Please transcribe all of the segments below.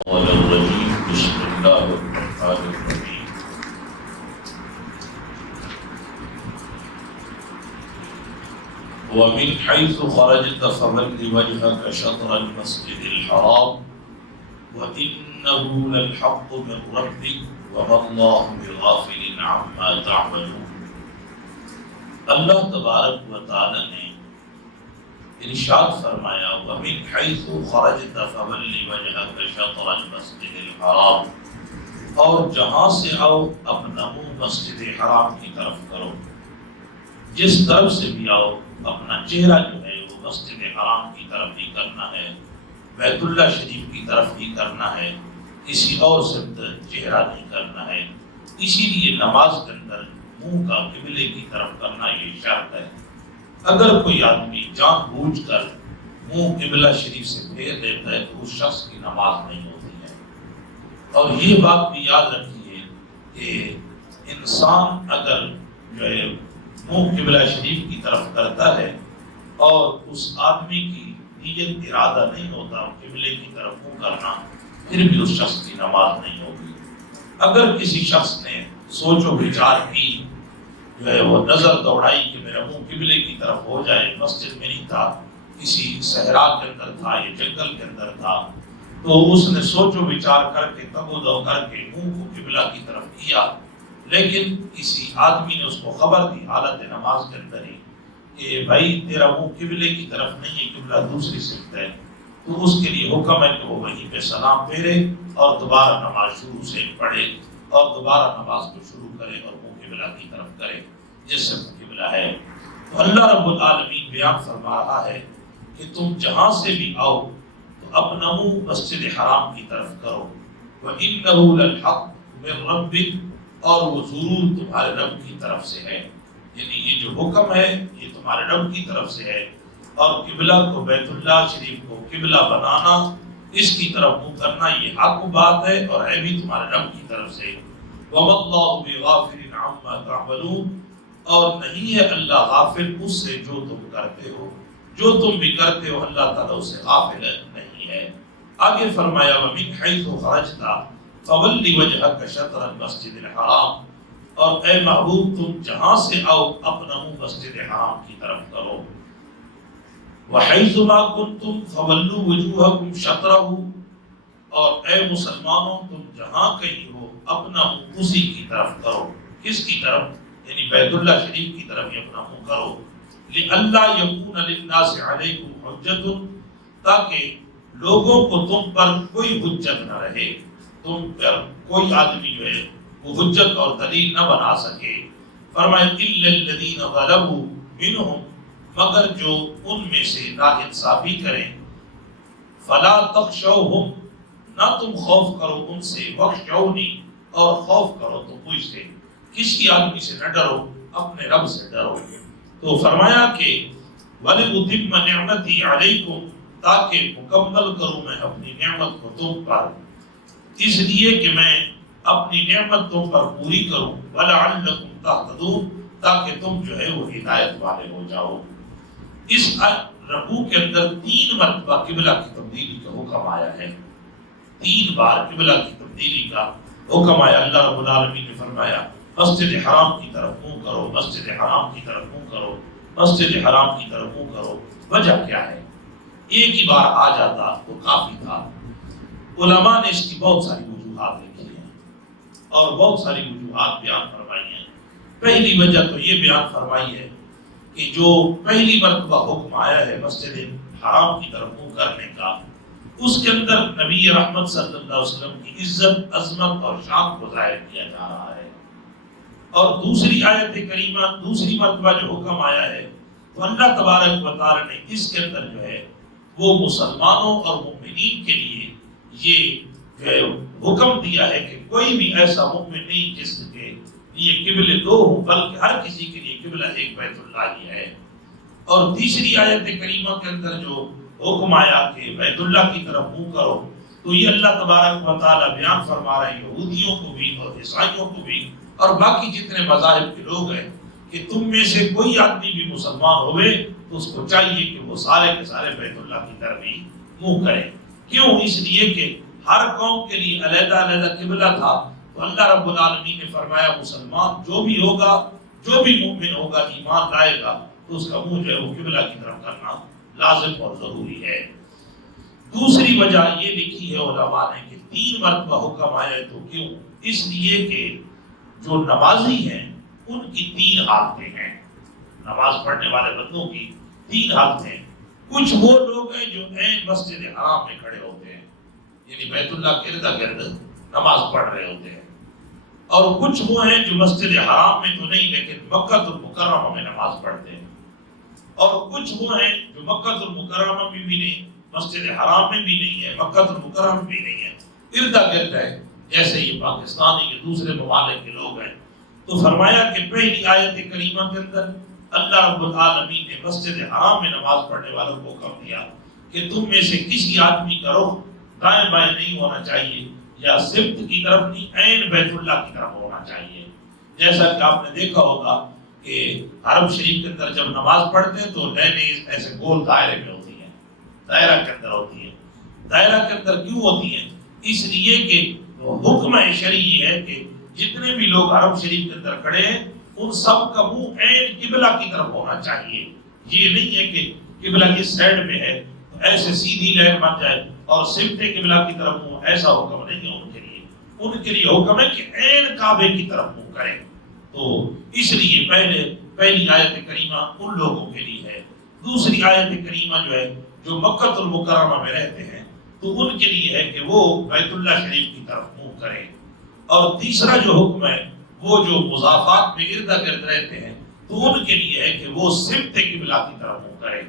الرجيم بسم الله الرحمن الرحيم ومن حيث خرجت فول وجهك شطر المسجد الحرام وإنه للحق من ربك وما الله بغافل عما تعملون۔ اللہ تبارک و تعالی نے ارشاد فرمایا وَمِنْ حَيْثُ خَرَجْتَ فَوَلِّ وَجْهَكَ شَطْرَ الْمَسْجِدِ الْحَرَامِ، اور جہاں سے آؤ اپنا منہ مسجد حرام کی طرف کرو۔ جس طرف سے بھی آؤ اپنا چہرہ جو ہے وہ مسجد حرام کی طرف ہی کرنا ہے، بیت اللہ شریف کی طرف ہی کرنا ہے، کسی اور سمت چہرہ نہیں کرنا ہے۔ اسی لیے نماز کے اندر منہ کا قبلے کی طرف کرنا یہ شرط ہے۔ اگر کوئی آدمی جان بوجھ کر منہ قبلہ شریف سے پھیر دیتا ہے تو اس شخص کی نماز نہیں ہوتی ہے۔ اور یہ بات بھی یاد رکھیے کہ انسان اگر جو ہے منہ قبلہ شریف کی طرف کرتا ہے اور اس آدمی کی نیت ارادہ نہیں ہوتا قبلے کی طرف منہ کرنا، پھر بھی اس شخص کی نماز نہیں ہوگی۔ اگر کسی شخص نے سوچ و بچار کی جو ہے وہ نظر دوڑائی کہ میرا منہ قبلے کی طرف ہو جائے، مسجد میں نہیں تھا، کسی صحرا کے اندر تھا یا جنگل کے اندر تھا، تو اس نے سوچ و بچار کر کے تب و دو کر کے منہ کو قبلہ کی طرف کیا، لیکن کسی آدمی نے اس کو خبر دی حالت نماز کے اندر ہی کہ بھائی تیرا منہ قبلے کی طرف نہیں ہے، قبلہ دوسری سمت ہے، تو اس کے لیے حکم ہے کہ وہ وہیں پہ سلام پھیرے اور دوبارہ نماز شروع سے پڑھے اور دوبارہ نماز کو شروع کرے اور منہ قبلہ کی طرف کرے جس سے قبلہ ہے۔ تو اللہ رب العالمین بیان فرما رہا ہے کہ تم جہاں سے بھی آؤ تو اپنا منہ مسجد حرام کی طرف کرو۔ وَإِنَّهُ لَلْحَقُّ مِن رَبِّكَ، اور وہ ضرور تمہارے رب کی طرف سے ہے، یعنی یہ جو حکم ہے یہ تمہارے رب کی طرف سے ہے، اور قبلہ کو بیت اللہ شریف کو قبلہ بنانا، اس کی طرف منہ کرنا یہ حق بات ہے اور ہے بھی تمہارے رب کی طرف سے۔ وَمَا اللَّهُ بِغَافِلٍ عَمَّا تَعْمَلُونَ، اور نہیں ہے اللہ غافل اس سے جو تم کرتے ہو، جو تم بھی کرتے ہو اللہ تعالیٰ اسے غافل نہیں ہے۔ آگے فرمایا وَمِنْ حَيْثُ خَرَجْتَ فَوَلِّ وَجْهَكَ شَطْرَ الْمَسْجِدِ الْحَرَامِ، اور اے محبوب تم جہاں سے آؤ اپنا منہ مسجد حرام کی طرف کرو۔ وَحَيْثُ مَا كُنْتُمْ فَوَلُّوا وُجُوهَكُمْ شَطْرَهُ، اور اے مسلمانوں تم جہاں کہیں ہو اپنا منہ اسی کی طرف کرو۔ کس کی طرف؟ یعنی بیت اللہ شریف کی طرف ہی اپنا منہ کرو۔ لِأَلَّا يَكُونَ لِلنَّاسِ عَلَيْكُمْ حُجَّةٌ، تاکہ لوگوں کو تم پر کوئی حجت نہ رہے، تم پر کوئی آدمی جو ہے وہ حجت اور دلیل نہ بنا سکے۔ فرمایا إِلَّا الَّذِينَ ظَلَمُوا مِنْهُمْ، مگر جو ان میں سے ناانصافی کریں، فَلَا تَخْشَوْهُمْ، نہ تم خوف کرو ان سے، وَخْشَوْنِي، اور خوف کرو تم مجھ سے۔ کسی آدمی سے نہ ڈرو، اپنے رب سے ڈرو۔ تو فرمایا کہ وَلِأُتِمَّ نِعْمَتِي عَلَيْكُمْ، تاکہ مکمل کروں میں اپنی نعمت کو تم پر، اس لیے کہ میں اپنی نعمت تم پر پوری کروں، وَلَعَلَّكُمْ تَهْتَدُونَ، تاکہ تم جو ہے وہ ہدایت والے ہو جاؤ۔ اس رکوع کے اندر 3 مرتبہ قبلہ کی تبدیلی کا حکم آیا ہے، 3 بار قبلہ کی تبدیلی کا حکم آیا۔ اللہ رب العالمین نے فرمایا مسجد حرام کی طرف منہ کرو، مسجد حرام کی طرف منہ کرو، مسجد حرام کی طرف منہ کرو۔ وجہ کیا ہے؟ ایک ہی بار آ جاتا تو کافی تھا۔ علماء نے اس کی بہت ساری وجوہات لکھی ہیں اور بہت ساری وجوہات بیان فرمائی ہیں۔ پہلی وجہ تو یہ بیان فرمائی ہے کہ جو پہلی مرتبہ حکم آیا ہے مسجد حرام کی طرف منہ کرنے کا، اس کے اندر نبی رحمت صلی اللہ علیہ وسلم کی عزت، عظمت اور شان کو ظاہر کیا جا رہا ہے۔ اور دوسری آیت کریمہ، دوسری مرتبہ جو حکم آیا ہے تو اللہ تبارک و تعالی نے اس کے اندر جو ہے وہ مسلمانوں اور مومنین کے لیے یہ جو ہے حکم دیا ہے کہ کوئی بھی ایسا مومن نہیں جس کے لیے قبلے 2 ہوں، بلکہ ہر کسی کے لیے قبلہ ایک بیت اللہ ہی ہے۔ اور تیسری آیت کریمہ کے اندر جو حکم آیا کہ بیت اللہ کی طرف منہ کرو، تو یہ اللہ تبارک و تعالی بیان فرما رہے ہیں یہودیوں کو بھی اور عیسائیوں کو بھی اور باقی جتنے مذاہب کے لوگ ہیں کہ تم میں سے کوئی آدمی بھی مسلمان ہوئے تو اس کو چاہیے کہ وہ سارے کے سارے بیت اللہ کی طرف ہی منہ کرے۔ کیوں؟ اس لیے کہ ہر قوم کے لیے علیحدہ علیحدہ قبلہ تھا، تو اللہ رب العالمین نے فرمایا مسلمان جو بھی ہوگا، جو بھی مومن ہوگا، ایمان لائے گا، تو اس کا منہ جو ہے وہ قبلہ کی طرف کرنا لازم اور ضروری ہے۔ دوسری وجہ یہ لکھی ہے علماء نے کہ 3 مرتبہ حکم آیا تو کیوں؟ اس لیے کہ جو نمازی ہیں ان کی 3 حالتیں ہیں، نماز پڑھنے والے بندوں کی 3 حالتیں ہیں۔ کچھ وہ لوگ ہیں جو عین مسجد حرام میں کھڑے ہوتے ہیں، یعنی بیت اللہ کے ارد گرد نماز پڑھ رہے ہوتے ہیں، اور کچھ وہ ہیں جو مسجد حرام میں تو نہیں لیکن مکہ المکرمہ میں نماز پڑھتے ہیں، اور کچھ وہ ہیں جو مکہ المکرمہ میں بھی نہیں، مسجد حرام میں بھی نہیں ہے، مکہ المکرمہ میں بھی نہیں ہے، ارد گرد ہے، جیسے یہ پاکستانی کے دوسرے ممالک کے لوگ ہیں۔ تو فرمایا کہ پہلی آیت کریمہ کے اندر اللہ رب العالمین نے مسجد حرام میں نماز پڑھنے والوں کو حکم دیا کہ تم میں سے کسی آدمی کا رخ دائیں بائیں نہیں ہونا چاہیے، یا سمت کی طرف نہیں، عین بیت اللہ کی طرف ہونا چاہیے۔ جیسا کہ آپ نے دیکھا ہوگا کہ حرم شریف کے اندر جب نماز پڑھتے ہیں تو لینیں ایسے گول دائرے میں ہوتی ہیں، دائرہ کے اندر ہوتی ہیں۔ دائرہ کے اندر کیوں ہوتی ہیں؟ اس لیے کہ حکم شرعی ہے کہ جتنے بھی لوگ حرم شریف کے اندر کھڑے ہیں ان سب کا منہ عین قبلہ کی طرف ہونا چاہیے۔ یہ نہیں ہے کہ قبلہ اس سائڈ میں ہے تو ایسے سیدھی لائن بن جائے اور سمت قبلہ کی طرف منہ، ایسا حکم نہیں ہے ان کے لیے۔ ان کے لیے حکم ہے کہ عین کعبے کی طرف منہ کریں۔ تو اس لیے پہلی آیت کریمہ ان لوگوں کے لیے ہے۔ دوسری آیت کریمہ جو ہے جو مکہ المکرمہ میں رہتے ہیں تو ان کے لیے ہے کہ وہ بیت اللہ شریف کی طرف منہ کریں۔ اور تیسرا جو حکم ہے وہ جو مضافات میں ارد گرد رہتے ہیں تو ان کے لیے ہے کہ وہ سمت قبلہ کی طرف منہ کریں،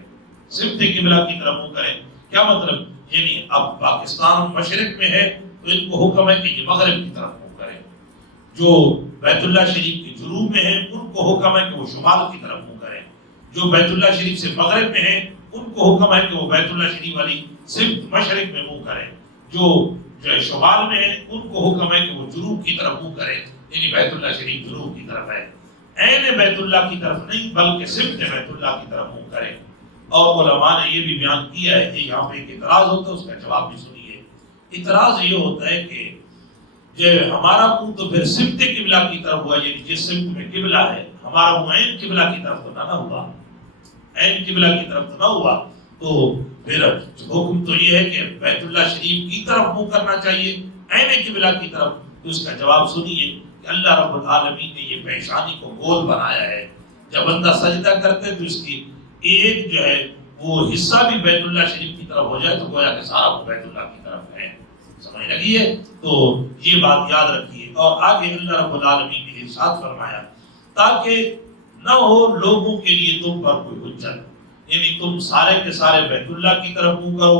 سمت قبلہ کی طرف منہ کریں۔ کیا مطلب؟ یعنی اب پاکستان مشرق میں ہے تو ان کو حکم ہے کہ یہ مغرب کی طرف منہ کریں، جو بیت اللہ شریف کے جنوب میں ہیں ان کو حکم ہے کہ وہ شمال کی طرف منہ کریں، جو بیت اللہ شریف سے مغرب میں ہیں ان کو حکم ہے کہ وہ بیت اللہ شریف والی سمت مشرق میں منہ کریں، جو شمال میں ہے ان کو حکم ہے کہ وہ جنوب کی طرف منہ کریں، یعنی بیت اللہ شریف جنوب کی طرف ہے، عین بیت اللہ کی طرف نہیں بلکہ سمت بیت اللہ کی طرف منہ کریں۔ اور علماء نے یہ بھی بیان کیا ہے کہ یہاں پہ ایک اعتراض ہوتا ہے، اس کا جواب بھی سنیے۔ اعتراض یہ ہوتا ہے کہ جو ہمارا منہ تو پھر سمت قبلہ کی طرف ہوا، یعنی جس سمت میں قبلہ ہے ہمارا منہ عین قبلہ کی طرف تو نہ ہوا، عین قبلہ کی طرف تو نہ ہوا، تو پھر حکم تو یہ ہے کہ بیت اللہ شریف کی طرف منہ کرنا چاہیے، عین قبلہ کی طرف۔ تو اس کا جواب سنیے کہ اللہ رب العالمین نے یہ پیشانی کو گول بنایا ہے، جب بندہ سجدہ کرتے تو اس کی ایک جو ہے وہ حصہ بھی بیت اللہ شریف کی طرف ہو جائے تو گویا کہ سارا وہ بیت اللہ کی طرف ہے۔ سمجھ لگی ہے؟ تو یہ بات یاد رکھیے۔ اور آگے اللہ رب العالمین نے ارشاد فرمایا تاکہ نہ ہو لوگوں کے لیے تم پر کوئی حجت، یعنی تم سارے کے سارے بیت اللہ کی طرف منہ کرو،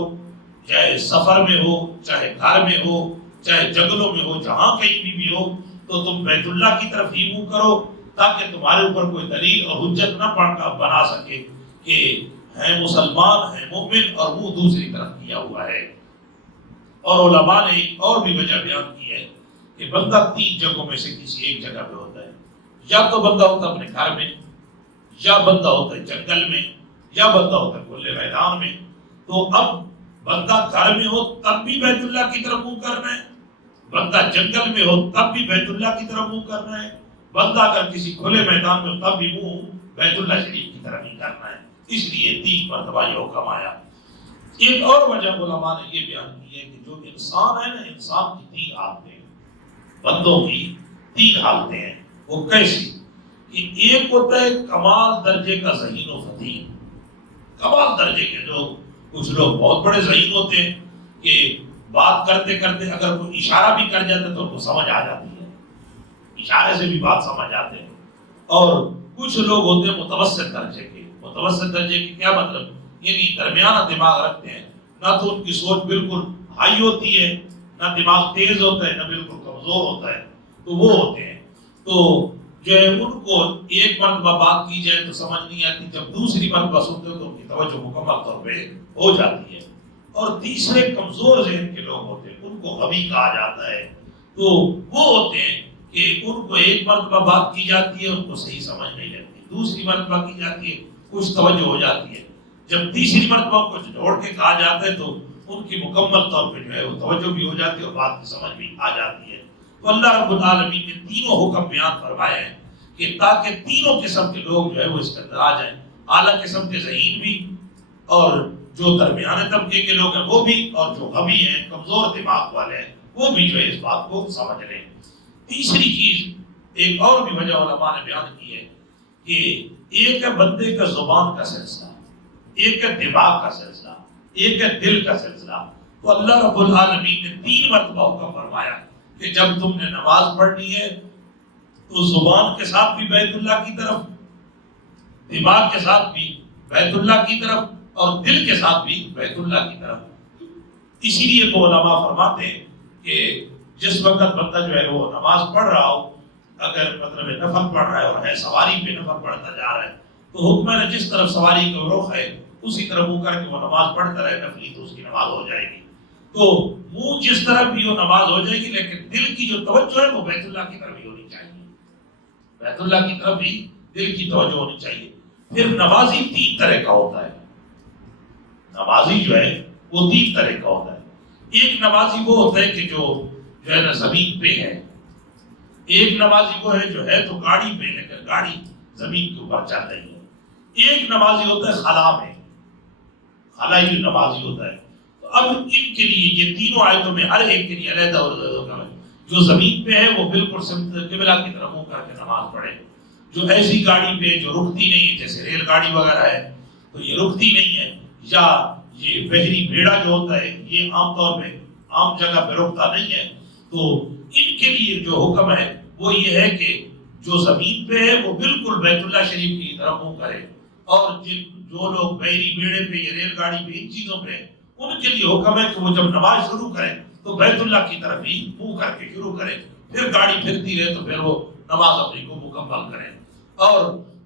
چاہے سفر میں ہو، چاہے گھر میں ہو، چاہے جنگلوں میں ہو، جہاں کہیں بھی ہو تو تم بیت اللہ کی طرف ہی منہ کرو، تاکہ تمہارے اوپر کوئی دلیل اور حجت نہ بنا سکے کہ ہے مسلمان، ہے مومن اور منہ دوسری طرف کیا ہوا ہے۔ اور علماء نے ایک اور بھی وجہ بیان کی ہے کہ بندہ 3 جگہوں میں سے کسی ایک جگہ پہ ہوتا ہے، یا تو بندہ ہوتا ہے اپنے گھر میں، یا بندہ ہوتا ہے جنگل میں، یا بندہ ہوتا ہے کھلے میدان میں۔ تو اب بندہ گھر میں ہو تب بھی بیت اللہ کی طرف منہ کرنا ہے، بندہ جنگل میں ہو تب بھی بیت اللہ کی طرف منہ کرنا ہے، بندہ اگر کسی کھلے میدان میں ہو تب بھی منہ بیت اللہ شریف کی طرف ہی کرنا ہے۔ اس لیے 3 مرتبہ یہ حکم آیا۔ ایک اور وجہ علماء نے یہ بیان کی ہے کہ جو انسان ہے نا، انسان کی 3 حالتیں، بندوں کی 3 حالتیں ہیں۔ وہ کیسی؟ کہ ایک ہوتا ہے کمال درجے کا ذہین و فطین، کمال درجے کے لوگ، کچھ لوگ بہت بڑے ذہین ہوتے ہیں کہ بات کرتے کرتے اگر کوئی اشارہ بھی کر جاتا ہے تو ان کو سمجھ آ جاتی ہے، اشارے سے بھی بات سمجھ آتے ہیں۔ اور کچھ لوگ ہوتے ہیں متوسط درجے کے۔ متوسط درجے کے کیا مطلب؟ یعنی درمیانہ دماغ رکھتے ہیں، نہ تو ان کی سوچ بالکل ہائی ہوتی ہے، نہ دماغ تیز ہوتا ہے، نہ بالکل کمزور ہوتا ہے، تو وہ ہوتے ہیں۔ تو جو ہے ان کو ایک مرتبہ بات کی جائے تو سمجھ نہیں آتی، جب دوسری مرتبہ سنتے تو ان کی توجہ مکمل طور پہ ہو جاتی ہے۔ اور تیسرے کمزور ذہن کے لوگ ہوتے ہیں، ان کو غبی کہا جاتا ہے۔ تو وہ ہوتے ہیں کہ ان کو ایک مرتبہ بات کی جاتی ہے، ان کو صحیح سمجھ نہیں لگتی، دوسری مرتبہ کی جاتی ہے کچھ توجہ ہو جاتی ہے، جب تیسری مرتبہ کچھ جوڑ کے کہا جاتا ہے تو ان کی مکمل طور پہ جو ہے وہ توجہ بھی ہو جاتی ہے اور بات کی سمجھ بھی آ جاتی ہے۔ تو اللہ رب العالمین نے تینوں حکم بیان فرمائے ہیں کہ تاکہ تینوں قسم کے لوگ جو ہے وہ اس کے اندر آ جائیں، اعلیٰ قسم کے ذہین بھی، اور جو درمیانے طبقے کے لوگ ہیں وہ بھی، اور جو غبی ہیں، کمزور دماغ والے ہیں، وہ بھی جو ہے اس بات کو سمجھ لیں۔ تیسری چیز ایک اور بھی وجہ علماء نے بیان کی ہے کہ ایک ہے بندے کا زبان کا سلسلہ، ایک ہے دماغ کا سلسلہ، ایک ہے دل کا سلسلہ۔ تو اللہ رب العالمین نے 3 مرتبہ حکم فرمایا کہ جب تم نے نماز پڑھنی ہے تو زبان کے ساتھ بھی بیت اللہ کی طرف، دماغ کے ساتھ بھی بیت اللہ کی طرف، اور دل کے ساتھ بھی بیت اللہ کی طرف۔ اسی لیے تو علماء فرماتے ہیں کہ جس وقت بندہ جو ہے وہ نماز پڑھ رہا ہو، اگر مطلب نفل پڑھ رہا ہے اور ہے سواری پہ نفل پڑھتا جا رہا ہے، تو حکم ہے جس طرف سواری کا رخ ہے اسی طرف منہ کر کے وہ نماز پڑھتا رہے نفلی، تو اس کی نماز ہو جائے گی۔ تو منہ جس طرف بھی وہ نماز ہو جائے گی، لیکن دل کی جو توجہ ہے وہ بیت اللہ کی طرف ہی ہونی چاہیے، بیت اللہ کی طرف بھی دل کی توجہ ہونی چاہیے۔ پھر نمازی 3 طرح کا ہوتا ہے، نمازی جو ہے وہ 3 طرح کا ہوتا ہے۔ ایک نمازی وہ ہوتا ہے کہ جو ہے نا زمین پہ ہے، ایک نمازی وہ ہے جو ہے تو گاڑی پہ، لیکن گاڑی زمین کے اوپر چل رہی ہے۔ ایک نمازی ہوتا ہے خلا میں، خلائی نمازی ہوتا ہے۔ تو اب ان کے لیے یہ تینوں آیتوں میں ہر ایک کے لیے علیحدہ اور جو زمین پہ ہے وہ بالکل سمت قبلہ کی طرف منہ کر کے نماز پڑھے، جو ایسی گاڑی پہ جو رکتی نہیں ہے جیسے ریل گاڑی وغیرہ ہے تو یہ رکتی نہیں ہے، یا یہ بحری بیڑا جو ہوتا ہے یہ عام طور پہ عام جگہ پہ رکتا نہیں ہے، تو ان کے لیے جو حکم ہے وہ یہ ہے کہ جو زمین پہ ہے وہ بالکل بیت اللہ شریف کی طرف منہ کرے، اور جو لوگ بحری بیڑے پہ یا ریل گاڑی پہ ان چیزوں پہ ان کے لیے حکم ہے کہ وہ جب نماز شروع کریں تو بیت اللہ کی طرف ہی منہ کر کے شروع کریں، پھر گاڑی پھرتی رہے تو پھر وہ نماز اپنی کو مکمل کریں۔ اور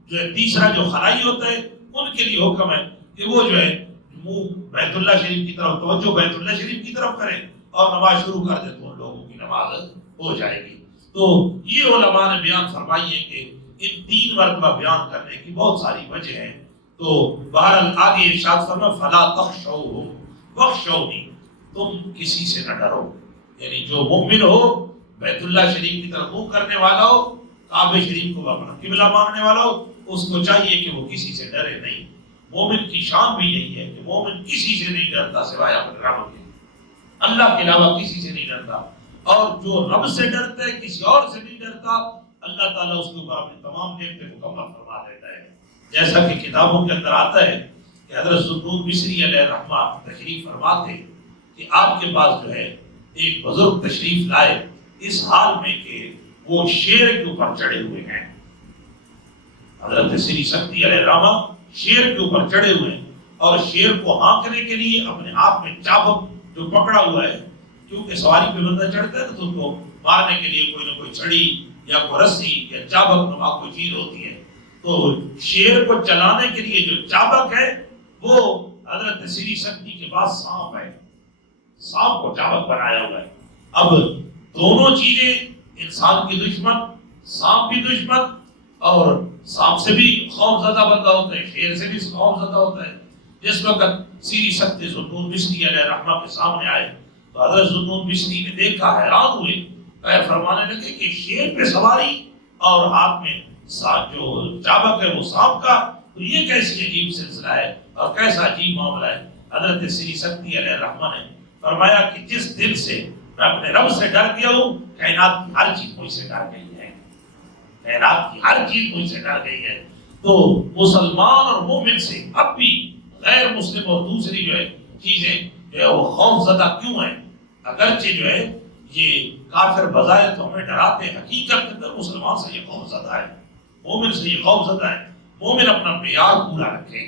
جو ہے تیسرا جو خلائی ہوتا ہے ان کے لیے حکم ہے کہ وہ جو ہے منہ بیت اللہ شریف کی طرف، توجہ بیت اللہ شریف کی طرف کریں اور نماز شروع کر دیں تو ان لوگوں کی نماز ہو جائے گی۔ تو یہ علماء نے بیان فرمائی ہے کہ ان 3 مرتبہ بیان کرنے کی بہت ساری وجہ ہیں۔ تو بہرحال آگے ارشاد فرمایا فلا تخشوهم واخشونی، تم کسی سے نہ ڈرو، یعنی جو مومن ہو بیت اللہ شریف کی طرف منہ کرنے والا ہو، کعبہ شریف کو اپنا قبلہ ماننے والا ہو، اس کو چاہیے کہ وہ کسی سے ڈرے نہیں۔ مومن کی شان بھی یہی ہے کہ مومن کسی سے نہیں ڈرتا سوائے اپنے رب کے، اللہ کے علاوہ کسی سے نہیں ڈرتا، اور جو رب سے ڈرتا ہے کسی اور سے نہیں ڈرتا، اللہ تعالیٰ اس کے اوپر اپنی تمام نعمتیں مکمل فرما دیتا ہے۔ جیسا کہ کتابوں کے اندر آتا ہے کہ حضرت ذوالنون مصری علیہ الرحمہ تشریف فرماتے کہ آپ کے پاس جو ہے ایک بزرگ تشریف لائے اس حال میں کہ وہ شیر کے اوپر چڑھے ہوئے ہیں، حضرت سری سکتی علیہ الرحمہ شیر کے اوپر چڑھے ہوئے ہیں، اور شیر کو ہانکنے کے لیے اپنے ہاتھ میں چابک جو پکڑا ہوا ہے، کیونکہ سواری پہ بندہ چڑھتا ہے تو اس کو مارنے کے لیے کوئی نہ کوئی چھڑی یا کوئی رسی یا چابک نما کوئی چیز ہوتی ہے، تو شیر کو چلانے کے لیے جو چابک ہے وہ حضرت سری سکتی کے پاس سانپ ہے، سانپ کو چابک بنایا ہوا ہے۔ اب دونوں چیزیں، انسان کی دشمن، سانپ بھی دشمن، اور سانپ سے بھی خوف زدہ بندہ ہوتا ہے، شیر سے بھی خوف زدہ ہوتا ہے۔ جس وقت سری سکتی ذوالنون مصری علیہ الرحمہ کے سامنے آئے تو حضرت ذوالنون مصری نے دیکھا، حیران ہوئے، فرمانے لگے کہ شیر پہ سواری اور ہاتھ میں جو چابک ہے وہ سانپ کا، تو یہ کیسی عجیب سلسلہ ہے اور کیسا عجیب معاملہ ہے۔ حضرت سری سکتی علیہ الرحمہ نے فرمایا کہ جس دل سے میں اپنے رب سے ڈر گیا ہوں، کائنات کی ہر چیز مجھ سے ڈر گئی ہے، کائنات کی ہر چیز مجھ سے ڈر گئی ہے۔ تو مسلمان اور مومن سے اب بھی غیر مسلم اور دوسری جو ہے چیزیں جو ہے وہ خوف زدہ کیوں ہیں؟ اگرچہ جو ہے یہ کافر بظاہر تو ہمیں ڈراتے ہیں، حقیقت کے اندر مسلمان سے یہ خوف زدہ ہے، مومن سے یہ خوف زدہ ہے۔ مومن اپنا معیار پورا رکھے،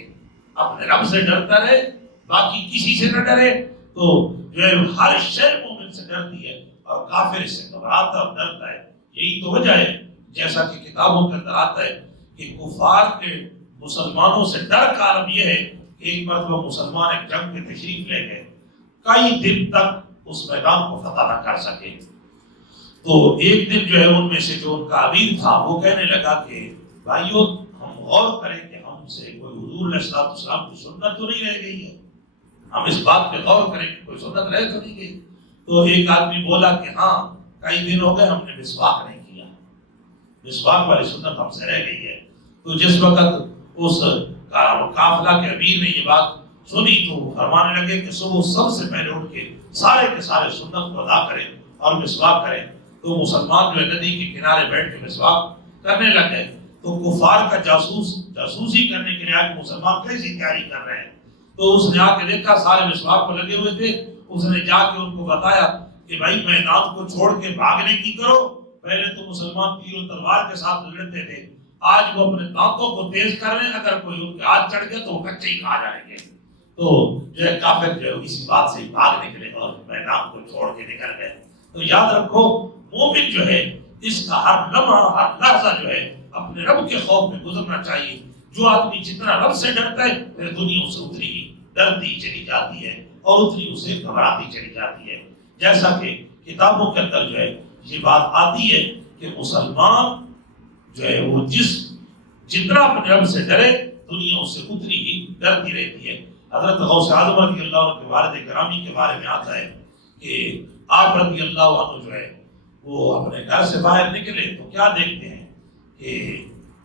اپنے رب سے ڈرتا رہے، باقی کسی سے نہ ڈرے، تو جو ہے ہر شے مومن سے ڈرتی ہے اور کافر اس سے گھبراتا اور ڈرتا ہے۔ یہی تو وجہ ہے، جیسا کہ کتابوں کے اندر آتا ہے کہ کفار کے مسلمانوں سے ڈر کا عالم یہ ہے کہ ایک مرتبہ مسلمان ایک جنگ میں تشریف لے گئے، کئی دن تک اس میدان کو فتح نہ کر سکے، تو ایک دن جو ہے ان میں سے جو ان کا امیر تھا وہ کہنے لگا کہ بھائیو ہم غور کریں کہ ہم سے کوئی حضور علیہ السلام کی سنت تو نہیں رہ گئی ہے، ہم اس بات پہ غور کریں کہ کوئی سنت رہ تو نہیں گئی۔ تو ایک آدمی بولا کہ ہاں کئی دن ہو گئے ہم نے مسواک نہیں کیا، مسواک والی سنت ہم سے رہ گئی ہے۔ تو جس وقت اس قافلہ کے امیر نے یہ بات سنی تو وہ فرمانے لگے کہ صبح سب سے پہلے اٹھ کے سارے سنت کو ادا کریں اور مسواک کریں۔ تو مسلمان جو ہے ندی کے کنارے بیٹھ کے مسواک کرنے لگے۔ تو کفار کا جاسوسی کرنے کے لیے آج مسلمان کیسی تیاری کر رہے ہیں، تو اس نے آ کے دیکھا سارے مسواک کو لگے ہوئے تھے۔ اس نے جا کے ان کو بتایا کہ بھائی میدان کو چھوڑ کے بھاگنے کی کرو، پہلے تو مسلمان تیر و تلوار کے ساتھ لڑتے تھے، آج وہ اپنے دانتوں کو تیز کر رہے ہیں، اگر کوئی ان کے ہاتھ چڑھ گیا تو وہ کچے ہی کھا جائیں گے۔ تو جو ہے کافر جو ہے اسی بات سے بھاگ نکلے اور میدان کو چھوڑ کے نکل گئے۔ تو یاد رکھو مومن جو ہے اس کا ہر لمحہ ہر لحظہ جو ہے اپنے رب کے خوف میں گزرنا چاہیے۔ جو آدمی جتنا رب سے ڈرتا ہے پھر دنیا سے اتنی ہی ڈرتی چلی جاتی ہے اور اتنی اسے گھبراتی چلی جاتی ہے۔ جیسا کہ کتابوں کے اندر جو ہے یہ بات آتی ہے کہ مسلمان جو ہے وہ جتنا اپنے رب سے ڈرے دنیا اس سے اتنی ہی ڈرتی رہتی ہے۔ حضرت غوث اعظم رضی اللہ عنہ کے والد گرامی کے بارے میں آتا ہے کہ آپ رضی اللہ عنہ جو ہے وہ اپنے گھر سے باہر نکلے تو کیا دیکھتے ہیں کہ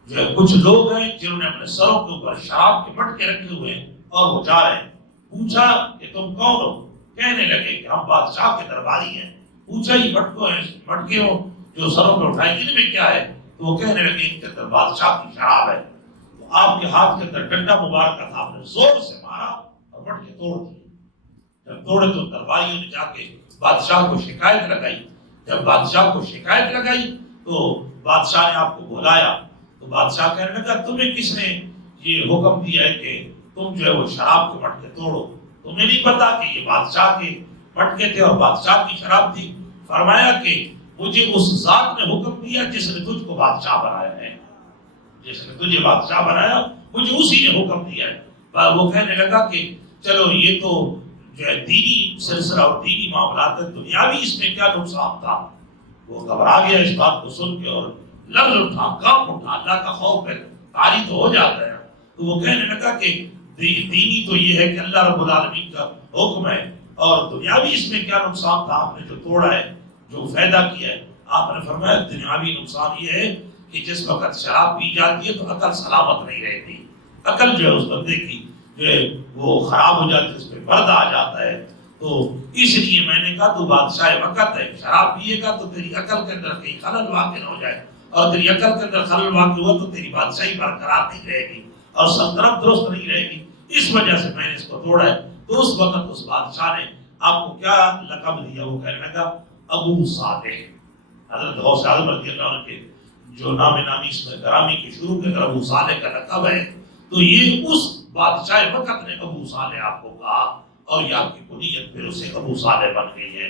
جو ہے کچھ لوگ ہیں جنہوں نے اپنے سروں کے اوپر شراب کے مٹکے رکھے ہوئے ہیں اور وہ جا رہے ہیں۔ پوچھا کہ تم کون ہو؟ کہنے لگے کہ ہم بادشاہ کے درباری ہیں۔ پوچھا یہ مٹکے ہو جو سروں پہ اٹھائے ان میں کیا ہے؟ تو وہ کہنے لگے ان کے اندر بادشاہ کی شراب ہے۔ تو آپ کے ہاتھ کے اندر ڈنڈا مبارک تھا، آپ نے زور سے مارا اور مٹکے توڑ دیے۔ جب توڑے تو درباریوں نے جا کے بادشاہ کو شکایت لگائی۔ جب بادشاہ کو شکایت لگائی تو بادشاہ نے آپ کو بلایا تو بادشاہ کہنے لگا تمہیں کس نے یہ حکم دیا ہے کہ تم جو ہے وہ شراب کے مٹکے توڑو؟ تمہیں نہیں پتا کہ یہ بادشاہ کے مٹکے تھے اور بادشاہ کی شراب تھی؟ فرمایا کہ مجھے اس ذات نے حکم دیا جس نے تجھ کو بادشاہ بنایا ہے، جس نے تجھے بادشاہ بنایا مجھے اسی نے حکم دیا ہے۔ وہ کہنے لگا کہ چلو یہ تو جو ہے دینی سلسلہ اور دینی معاملات ہے، دنیاوی اس میں کیا نقصان تھا؟ وہ گھبرا گیا اس بات کو سن کے اور لفظ اٹھا، کام اٹھا، اللہ کا خوف ہے تاری تو ہو جاتا ہے۔ تو وہ کہنے لگا کہ دینی تو یہ ہے کہ اللہ رب العالمین کا حکم ہے، اور دنیاوی اس میں کیا نقصان تھا آپ نے جو توڑا ہے، جو فائدہ کیا ہے؟ آپ نے فرمایا دنیاوی نقصان یہ ہے کہ جس وقت شراب پی جاتی ہے تو عقل سلامت نہیں رہتی، عقل جو ہے اس بندے کی جو ہے وہ خراب ہو جاتی ہے، اس پہ پردہ آ جاتا ہے۔ تو اس لیے میں نے کہا تو بادشاہ وقت ہے، شراب پیے گا تو تیری عقل کے اندر کہیں خلل واقع نہ ہو جائے، اور تیری عقل کے اندر خلل واقع ہوا تو تیری بادشاہی برقرار نہیں رہے گی اور سلطنت درست نہیں رہے گی، اس وجہ سے میں نے اس کو توڑا ہے۔ تو اس وقت اس بادشاہ نے آپ کو کیا لقب دیا؟ وہ کہنے لگا ابو صالح۔ حضرت غوث اعظم رضی اللہ عنہ کے جو نام نامی اس میں گرامی کے شروع کے اگر ابو صالح کا لقب ہے تو یہ اس بادشاہ وقت نے ابو صالح آپ کو کہا، اور یہ آپ کی کنیت پھر اسے ابو صالح بن گئی ہے۔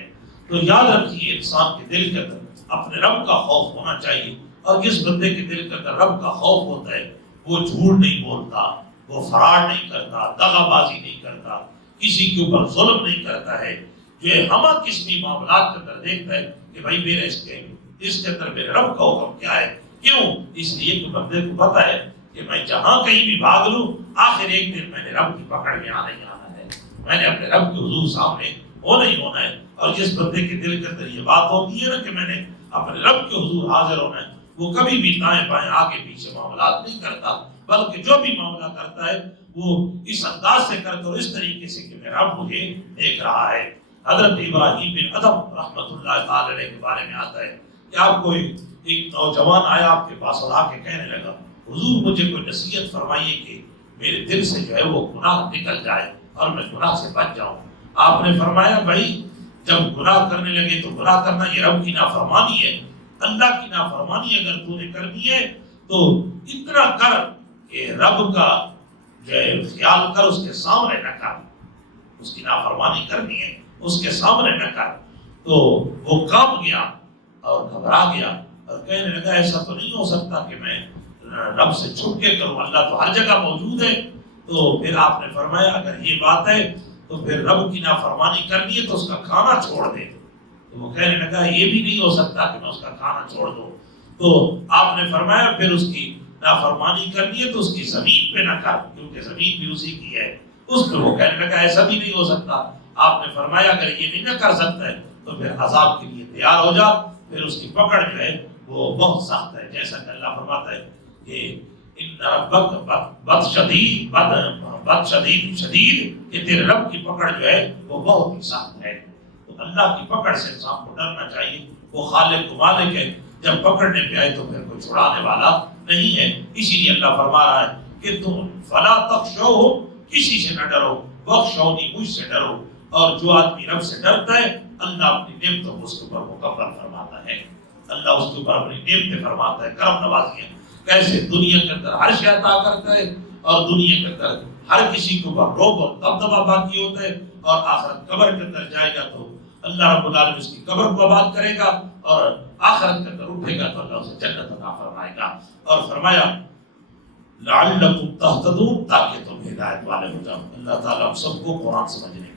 تو یاد رکھیے انسان کے دل کے اندر اپنے رب کا خوف ہونا چاہیے، اور جس بندے کے دل کے اندر رب کا خوف ہوتا ہے وہ جھوٹ نہیں بولتا، وہ فراڈ نہیں کرتا، دغا بازی نہیں کرتا، کسی کے اوپر ظلم نہیں کرتا ہے، جو ہے ہمہ قسمی معاملات کے اندر دیکھتا ہے کہ بھائی میرے اس کے اندر میرے رب کا حکم کیا ہے۔ کیوں؟ اس لیے کہ بندے کو پتا ہے کہ میں جہاں کہیں بھی بھاگ لوں آخر ایک دن میں نے رب کی پکڑ میں آنا ہی آنا ہے، میں نے اپنے رب کے حضور سامنے ہونا ہی ہونا ہے۔ اور جس بندے کے دل کے اندر یہ بات ہوتی ہے نا کہ میں نے اپنے رب کے حضور حاضر ہونا ہے، وہ کبھی بھی دائیں بائیں آگے پیچھے معاملات نہیں کرتا، بلکہ جو بھی معاملہ کرتا ہے وہ اس انداز سے کرتا اور اس طریقے سے کہ میرا رب مجھے دیکھ رہا ہے۔ حضرت ابراہیم بن ادم رحمۃ اللہ تعالی علیہ کے بارے میں آتا ہے کہ آپ کو ایک نوجوان آیا آپ کے پاس اور آ کے کہنے لگا حضور مجھے کوئی نصیحت فرمائیے کہ میرے دل سے جو ہے وہ گناہ نکل جائے اور میں گناہ سے بچ جاؤں۔ آپ نے فرمایا بھائی جب گناہ کرنے لگے تو گناہ کرنا یہ رب کی نافرمانی ہے، اللہ کی نافرمانی اگر تو نے کرنی ہے تو اتنا کر کہ رب کا جو ہے خیال کر، اس کے سامنے نہ کر، اس کی نافرمانی کرنی ہے اس کے سامنے نہ کر۔ تو وہ کانپ گیا اور گھبرا گیا اور کہنے لگا ایسا تو نہیں ہو سکتا کہ میں رب سے چھپ کے کروں، اللہ تو ہر جگہ موجود ہے۔ تو پھر آپ نے فرمایا اگر یہ بات ہے تو پھر رب کی نافرمانی کرنی ہے تو اس کا کھانا چھوڑ دے۔ تو وہ کہنے لگا یہ بھی نہیں ہو سکتا کہ میں اس کا کھانا چھوڑ دوں۔ تو آپ نے فرمایا پھر اس کی نافرمانی کرنی ہے تو اس کی زمین پہ نہ کر، کیونکہ زمین بھی اسی کی ہے، اس پہ وہ کہنے لگا ایسا بھی نہیں ہو سکتا، آپ نے فرمایا اگر یہ نہیں نہ کر سکتا ہے تو پھر عذاب کے لیے تیار ہو جا، پھر اس کی پکڑ جو ہے وہ بہت سخت ہے، جیسا کہ اللہ فرماتا ہے کہ ان ربک بد شدید، کہ تیرے رب کی پکڑ جو ہے وہ بہت ہی سخت ہے۔ تو اللہ کی پکڑ سے انسان کو ڈرنا چاہیے، وہ خالق و مالک ہے، جب پکڑنے پہ آئے تو پھر کوئی چھڑانے والا نہیں ہے۔ اسی لیے اللہ فرما رہا ہے کہ تم فلا تخشوہم، کسی سے نہ ڈرو، واخشونی، مجھ سے ڈرو۔ اور جو آدمی رب سے ڈرتا ہے اللہ اپنی نعمتوں کو اس کے اوپر مکمل فرماتا ہے، اللہ اس کے اوپر اپنی نعمتیں فرماتا ہے، کرم نوازی ہے۔ کیسے دنیا کے اندر ہر شے عطا کرتا ہے، اور دنیا کے اندر ہر کسی کے اوپر روب اور دبدبہ باقی ہوتا ہے، اور آخرت قبر کے اندر جائے گا تو اللہ رب العالمین اس کی قبر کو آباد کرے گا، اور آخرت کے اندر اٹھے گا تو اللہ اسے جنت عطا فرمائے گا۔ اور فرمایا لعلکم تہتدون، تاکہ تم ہدایت والے ہو جاؤ۔ اللہ تعالیٰ ہم سب کو قرآن سمجھنے